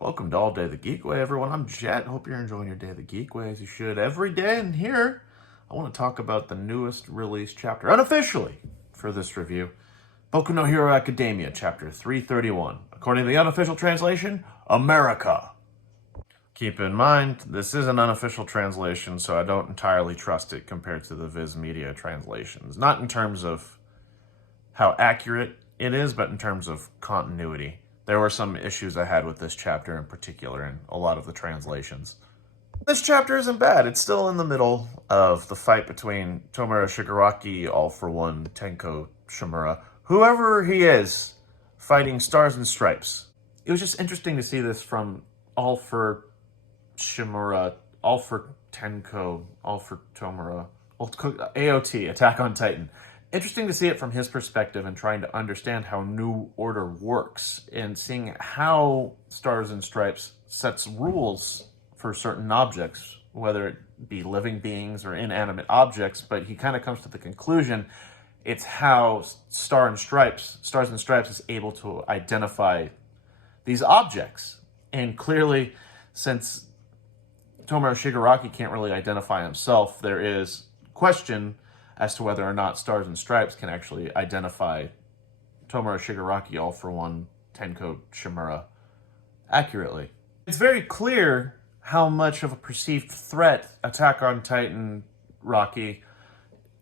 Welcome to All Day the Geek Way, everyone. I'm Jet. Hope you're enjoying your day the Geek Way as you should every day. And here, I want to talk about the newest release chapter, unofficially, for this review. Boku no Hero Academia, chapter 331. According to the unofficial translation, America. Keep in mind, this is an unofficial translation, so I don't entirely trust it compared to the Viz Media translations. Not in terms of how accurate it is, but in terms of continuity. There were some issues I had with this chapter in particular in a lot of the translations. This chapter isn't bad. It's still in the middle of the fight between Tomura Shigaraki, All for One, Tenko Shimura, whoever he is, fighting Stars and Stripes. It was just interesting to see this from All for Shimura, All for Tenko, All for Tomura, AOT, Attack on Titan. Interesting to see it from his perspective and trying to understand how New Order works and seeing how Stars and Stripes sets rules for certain objects, whether it be living beings or inanimate objects, but he kind of comes to the conclusion it's how Stars and Stripes is able to identify these objects. And clearly, since Tomura Shigaraki can't really identify himself, there is question as to whether or not Stars and Stripes can actually identify Tomura Shigaraki, All for One, Tenko Shimura accurately. It's very clear how much of a perceived threat Attack on Titan Rocky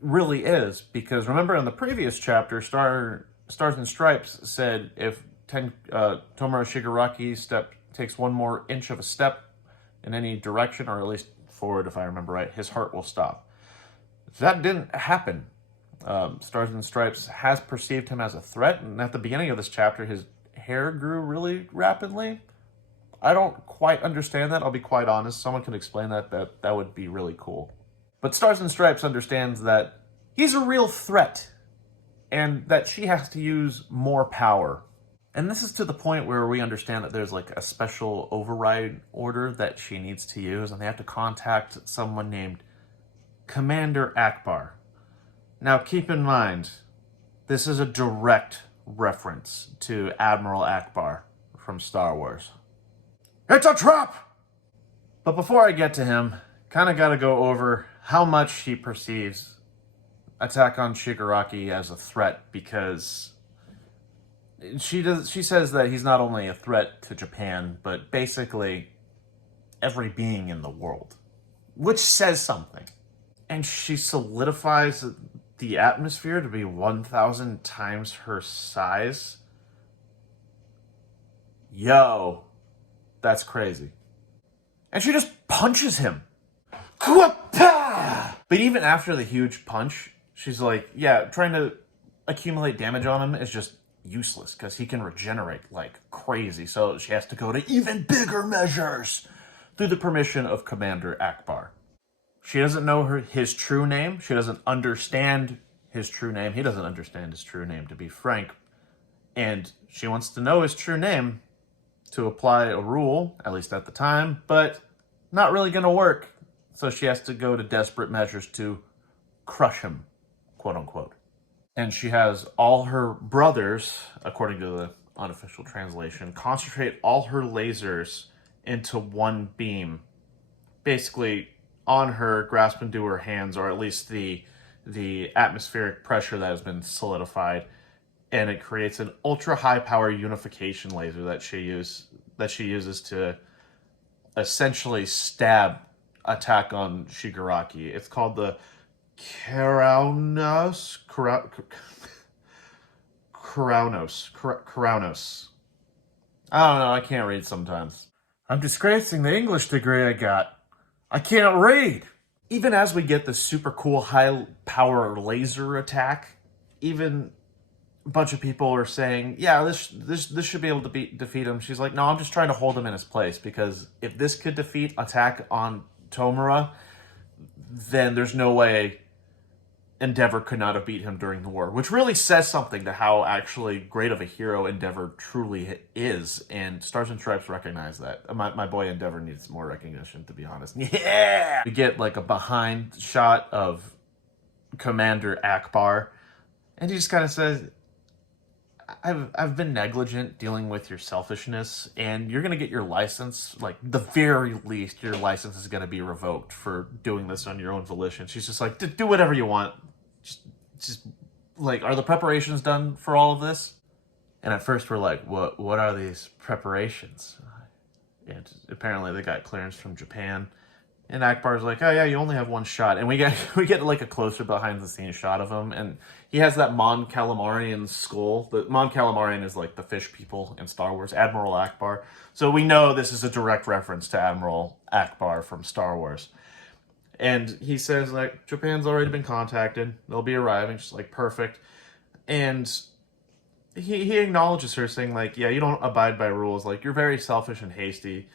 really is, because remember in the previous chapter, Stars and Stripes said if Tomura Shigaraki takes one more inch of a step in any direction, or at least forward if I remember right, his heart will stop. That didn't happen. Stars and Stripes has perceived him as a threat, and at the beginning of this chapter, his hair grew really rapidly. I don't quite understand that, I'll be quite honest. Someone can explain that would be really cool. But Stars and Stripes understands that he's a real threat, and that she has to use more power. And this is to the point where we understand that there's like a special override order that she needs to use, and they have to contact someone named Commander Ackbar. Now keep in mind, this is a direct reference to Admiral Ackbar from Star Wars. It's a trap! But before I get to him, kind of got to go over how much he perceives Attack on Shigaraki as a threat, because she says that he's not only a threat to Japan, but basically every being in the world, which says something. And she solidifies the atmosphere to be 1,000 times her size. Yo, that's crazy. And she just punches him. But even after the huge punch, she's like, yeah, trying to accumulate damage on him is just useless because he can regenerate like crazy. So she has to go to even bigger measures through the permission of Commander Ackbar. She doesn't know his true name. She doesn't understand his true name. He doesn't understand his true name, to be frank. And she wants to know his true name to apply a rule, at least at the time, but not really going to work. So she has to go to desperate measures to crush him, quote unquote. And she has all her brothers, according to the unofficial translation, concentrate all her lasers into one beam. Basically, on her, grasp into her hands, or at least the atmospheric pressure that has been solidified, and it creates an ultra high power unification laser that she uses to essentially stab Attack on Shigaraki. It's called the Karanos. I don't know, I can't read sometimes. I'm disgracing the English degree I got. I can't read! Even as we get the super cool high power laser attack, even a bunch of people are saying, yeah, this should be able to defeat him. She's like, no, I'm just trying to hold him in his place, because if this could defeat Attack on Tomura, then there's no way Endeavor could not have beat him during the war, which really says something to how actually great of a hero Endeavor truly is, and Stars and Stripes recognize that. My boy Endeavor needs more recognition, to be honest. Yeah! We get like a behind shot of Commander Ackbar, and he just kind of says, I've been negligent dealing with your selfishness, and you're gonna get your license. Like, the very least, your license is gonna be revoked for doing this on your own volition. She's just like, do whatever you want. Just like, are the preparations done for all of this? And at first we're like, what are these preparations? And apparently they got clearance from Japan. And Ackbar's like, oh yeah, you only have one shot. And we get like a closer behind the scenes shot of him, and he has that Mon Calamarian skull. The Mon Calamarian is like the fish people in Star Wars, Admiral Ackbar. So we know this is a direct reference to Admiral Ackbar from Star Wars. And he says, like, Japan's already been contacted. They'll be arriving. Just like, perfect. And he acknowledges her, saying, like, yeah, you don't abide by rules. Like, you're very selfish and hasty.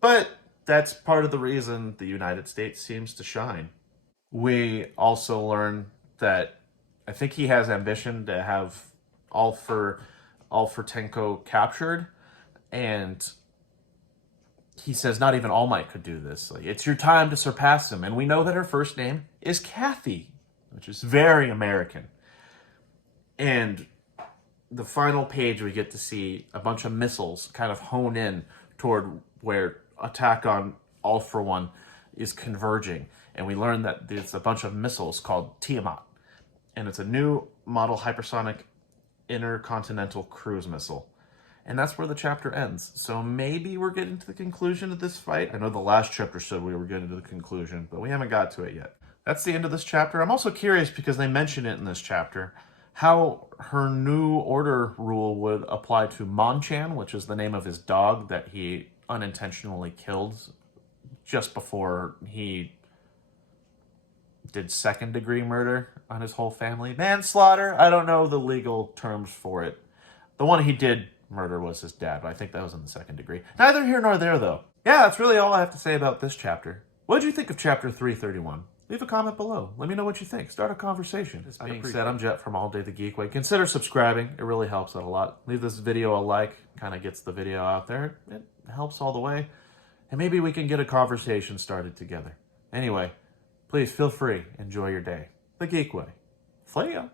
But that's part of the reason the United States seems to shine. We also learn that I think he has ambition to have Alfred Tenko captured, and he says not even All Might could do this. Like, it's your time to surpass him. And we know that her first name is Kathy, which is very American. And the final page, we get to see a bunch of missiles kind of hone in toward where attack on All for One is converging. And we learn that there's a bunch of missiles called Tiamat. And it's a new model hypersonic intercontinental cruise missile. And that's where the chapter ends. So maybe we're getting to the conclusion of this fight. I know the last chapter said we were getting to the conclusion, but we haven't got to it yet. That's the end of this chapter. I'm also curious, because they mention it in this chapter, how her new order rule would apply to Monchan, which is the name of his dog that he unintentionally killed just before he did second-degree murder on his whole family. Manslaughter? I don't know the legal terms for it. The one he did murder was his dad, but I think that was in the second degree. Neither here nor there, though. Yeah, that's really all I have to say about this chapter. What did you think of chapter 331? Leave a comment below. Let me know what you think. Start a conversation. This being said, I'm Jet from All Day the Geek Way. Consider subscribing. It really helps out a lot. Leave this video a like. Kind of gets the video out there. It helps all the way. And maybe we can get a conversation started together. Anyway, please feel free. Enjoy your day. The Geek Way. Flaya.